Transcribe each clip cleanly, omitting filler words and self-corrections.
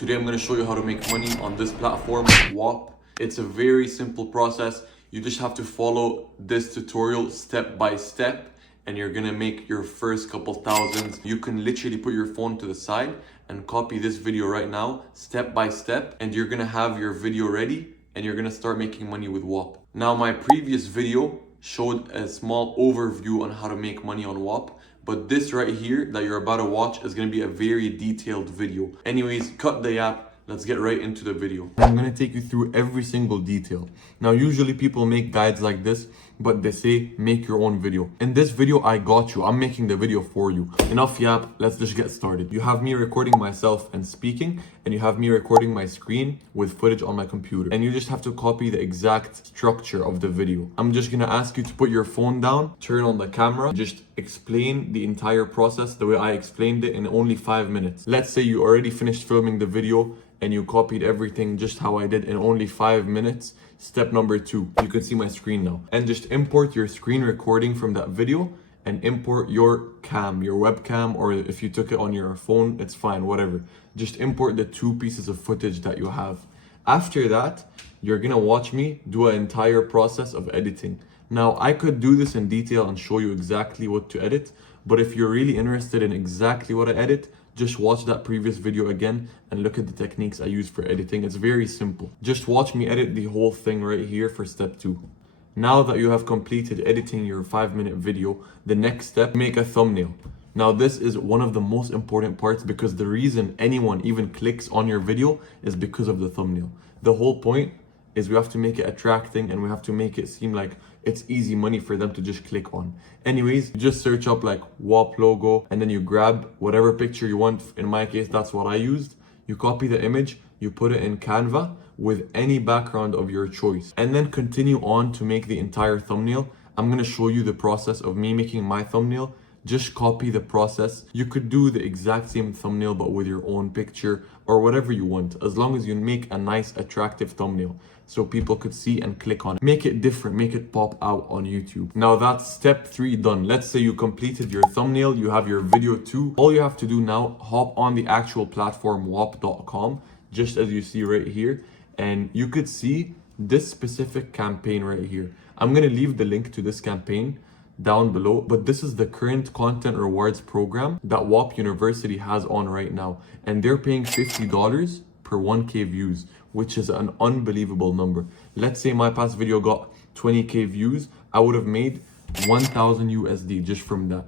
Today I'm going to show you how to make money on this platform, Whop. It's a very simple process. You just have to follow this tutorial step by step and you're going to make your first couple thousands. You can literally put your phone to the side and copy this video right now, step by step, and you're going to have your video ready and you're going to start making money with Whop. Now, my previous video showed a small overview on how to make money on Whop. But this right here that you're about to watch is going to be a very detailed video. Anyways, cut the app. Let's get right into the video. I'm going to take you through every single detail. Now, usually people make guides like this, but they say make your own video. In this video, I got you. I'm making the video for you. Enough yap. Let's just get started. You have me recording myself and speaking, and you have me recording my screen with footage on my computer. And you just have to copy the exact structure of the video. I'm just going to ask you to put your phone down, turn on the camera, just explain the entire process the way I explained it in only 5 minutes. Let's say you already finished filming the video and you copied everything just how I did in only 5 minutes. Step number 2, you can see my screen now. And just import your screen recording from that video and import your cam, your webcam, or if you took it on your phone, it's fine, whatever. Just import the 2 pieces of footage that you have. After that, you're gonna watch me do an entire process of editing. Now, I could do this in detail and show you exactly what to edit, but if you're really interested in exactly what I edit, just watch that previous video again and look at the techniques I use for editing. It's very simple. Just watch me edit the whole thing right here for step 2. Now that you have completed editing your 5-minute video, the next step, make a thumbnail. Now, this is one of the most important parts because the reason anyone even clicks on your video is because of the thumbnail. The whole point is we have to make it attracting and we have to make it seem like it's easy money for them to just click on. Anyways, you just search up like Whop logo and then you grab whatever picture you want. In my case, that's what I used. You copy the image, you put it in Canva with any background of your choice, and then continue on to make the entire thumbnail. I'm going to show you the process of me making my thumbnail. Just copy the process. You could do the exact same thumbnail but with your own picture or whatever you want, as long as you make a nice attractive thumbnail so people could see and click on it. Make it different, make it pop out on YouTube. Now that's step 3 done. Let's say you completed your thumbnail, you have your video too. All you have to do now, hop on the actual platform whop.com, just as you see right here, and you could see this specific campaign right here. I'm gonna leave the link to this campaign down below, but this is the current content rewards program that Whop University has on right now, and they're paying $50 per 1k views, which is an unbelievable number. Let's say my past video got 20k views, I would have made 1000 USD just from that.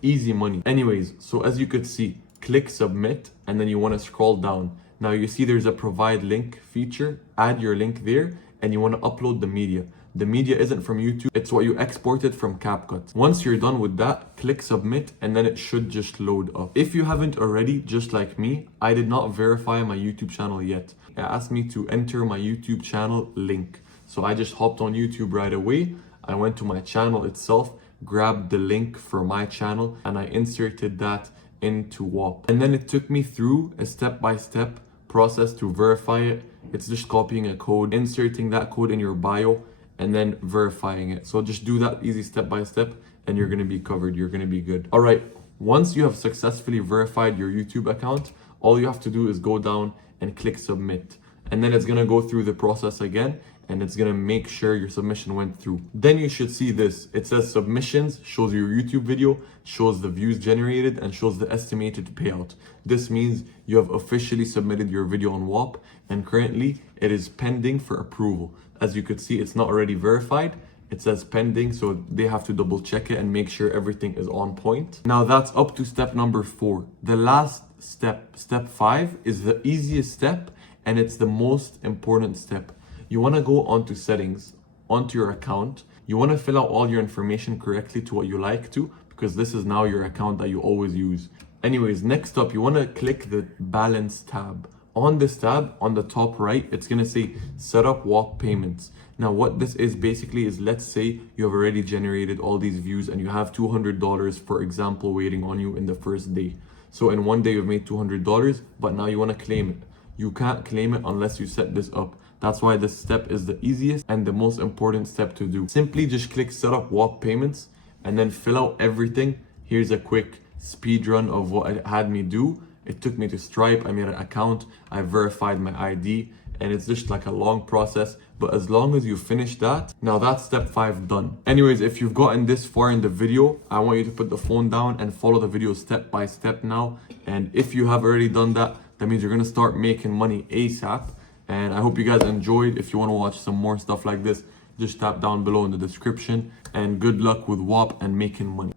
Easy money. Anyways, so as you could see, click submit and then you want to scroll down. Now you see there's a provide link feature. Add your link there and you want to upload the media. The media isn't from YouTube, it's what you exported from CapCut. Once you're done with that, click submit and then it should just load up. If you haven't already, just like me, I did not verify my YouTube channel yet. It asked me to enter my YouTube channel link. So I just hopped on YouTube right away. I went to my channel itself, grabbed the link for my channel and I inserted that into Whop. And then it took me through a step-by-step process to verify it. It's just copying a code, inserting that code in your bio, and then verifying it. So just do that easy step by step and you're gonna be covered, you're gonna be good. All right, once you have successfully verified your YouTube account, all you have to do is go down and click submit. And then it's gonna go through the process again and it's gonna make sure your submission went through. Then you should see this. It says submissions, shows your YouTube video, shows the views generated, and shows the estimated payout. This means you have officially submitted your video on Whop and currently it is pending for approval. As you could see, it's not already verified. It says pending, so they have to double check it and make sure everything is on point. Now that's up to step number 4. The last step, step 5, is the easiest step and it's the most important step. You want to go onto settings, onto your account. You want to fill out all your information correctly to what you like to, because this is now your account that you always use. Anyways, next up, you want to click the balance tab. On this tab, on the top right, it's going to say set up Whop payments. Now what this is basically is, let's say you have already generated all these views and you have $200, for example, waiting on you in the first day. So in one day you've made $200, but now you want to claim it. You can't claim it unless you set this up. That's why this step is the easiest and the most important step to do. Simply just click set up Whop payments and then fill out everything. Here's a quick speed run of what it had me do. It took me to Stripe. I made an account. I verified my ID, and it's just like a long process. But as long as you finish that, now that's step 5 done. Anyways, if you've gotten this far in the video, I want you to put the phone down and follow the video step by step now. And if you have already done that, that means you're gonna start making money ASAP. And I hope you guys enjoyed. If you want to watch some more stuff like this, just tap down below in the description. And good luck with Whop and making money.